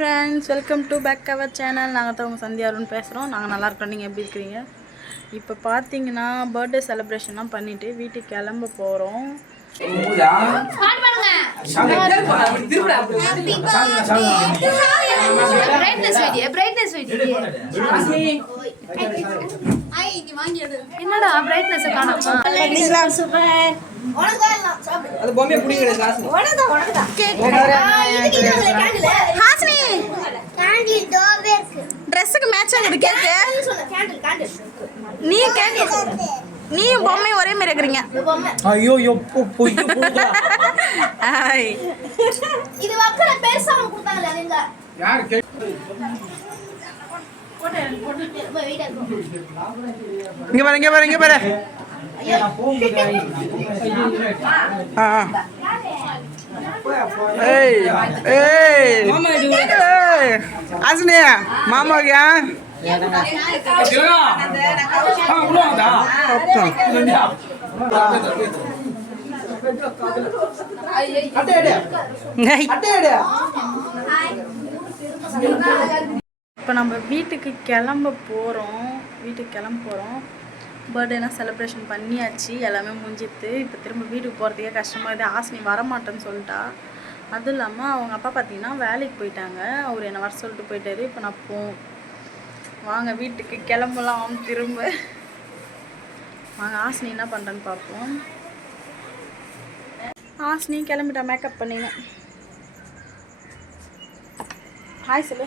Friends, welcome to back our channel. நாங்கள் தான் உங்கள் சந்தியா அருண் பேசுகிறோம். நாங்கள் நல்லா இருக்கிறோம். நீங்கள் எப்படி இருக்கிறீங்க? இப்போ பார்த்தீங்கன்னா பர்த்டே செலிப்ரேஷன்லாம் பண்ணிவிட்டு வீட்டுக்கு கிளம்ப போகிறோம். என்னடா பிரைட்னஸ் காணோமா? அது பொம்மையை புடிங்கடா காசு. ஹாசினி கேண்டில் டோவே இருக்கு. Dressக்கு மேட்ச் ஆகுது கேக். நீ கேக் நீ பொம்மை ஒரே மாதிரி இருக்கறீங்க. ஐயோ எப்போ போய் போடா. ஹாய். இது வக்கற பெருசா கொடுத்தாங்க நீங்க. யார் கேக் இங்க பாரு. आसने मामा क्या இப்போ நம்ம வீட்டுக்கு கிளம்ப போகிறோம். பர்த்டேலாம் செலிப்ரேஷன் பண்ணியாச்சு, எல்லாமே முடிஞ்சிட்டு. இப்போ திரும்ப வீட்டுக்கு போகிறதுக்கே கஷ்டமாக இருக்குது. ஆசினி வரமாட்டேன்னு சொல்லிட்டா. அதுவும் இல்லாமல் அவங்க அப்பா பார்த்தீங்கன்னா வேலைக்கு போயிட்டாங்க. அவர் என்னை வர சொல்லிட்டு போயிட்டாரு. இப்போ நான் வாங்க வீட்டுக்கு கிளம்பலாம். திரும்ப வாங்க ஆசினி என்ன பண்ணுறேன்னு பார்ப்போம். ஆசினி கிளம்பிட்டா, மேக்கப் பண்ணிங்க. ஹாய் சொல்லு.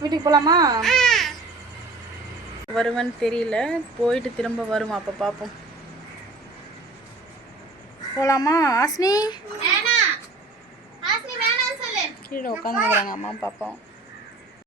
வீட்டுக்கு போகலாமா? வருவேன்னு தெரியல, போயிட்டு திரும்ப வருமா, அப்போ பார்ப்போம். போகலாமா ஆசினி? கீழே உட்காந்துக்கிறாங்க அம்மா பாப்போம்.